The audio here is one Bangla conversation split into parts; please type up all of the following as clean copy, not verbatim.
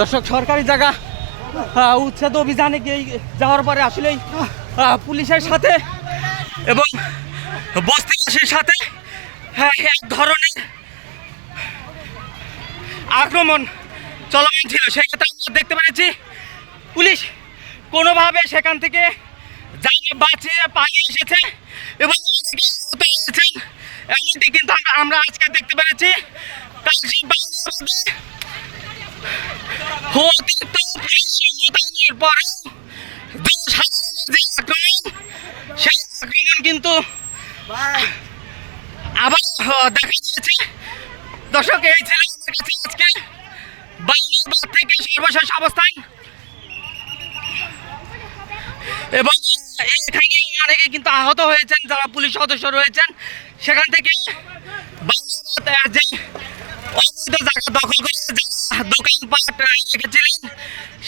দর্শক, সরকারি জায়গা উচ্ছেদ অভিযানে গিয়ে যাওয়ার পরে আসলেই পুলিশের সাথে এবং বস্তিবাসীর সাথে এক ধরনের আক্রমণ চলমান ছিল। সেই ক্ষেত্রে আমরা দেখতে পেরেছি পুলিশ কোনোভাবে সেখান থেকে বাঁচিয়ে পালিয়ে এসেছে এবং অনেকে আহত হয়েছেন, এমনটি কিন্তু আমরা আজকে দেখতে পেরেছি। কালশি বাউনিয়াবাদে অতিরিক্ত পুলিশ মোতায়েনের পরেও জনসাধারণের যে আক্রমণ, সেই আক্রমণ কিন্তু আবার দেখা দিয়েছে। দর্শক, এই ছিল আমার কাছে আজকে বাউনিয়াবাদ থেকে সর্বশেষ অবস্থান এবং এখানে অনেকে কিন্তু আহত হয়েছেন, যারা পুলিশ সদস্য রয়েছেন। সেখান থেকে বাউনিয়াবাদ যে অবৈধ জায়গা দখল করে যারা দোকানপাট রেখেছিলেন,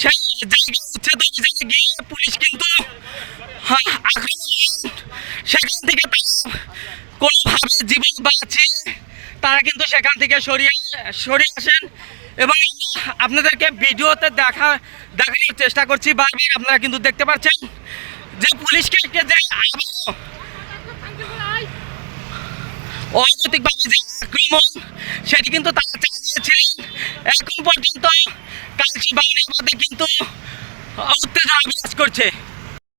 সেই জায়গা উচ্ছেদ অভিযানে গিয়ে পুলিশ কিন্তু আক্রমণ হন। সেখান থেকে তারা কোনোভাবে জীবন বাঁচিয়ে তারা কিন্তু সেখান থেকে সরিয়ে আসেন এবং আমরা আপনাদেরকে ভিডিওতে দেখানোর চেষ্টা করছি। বারবার আপনারা কিন্তু দেখতে পাচ্ছেন যে পুলিশকে যে আবারও অনৈতিকভাবে যে আক্রমণ, সেটি কিন্তু তারা চালিয়েছিলেন। এখন পর্যন্ত কালশি বাউনিয়াবাদে কিন্তু উত্তেজনা বিরাজ করছে।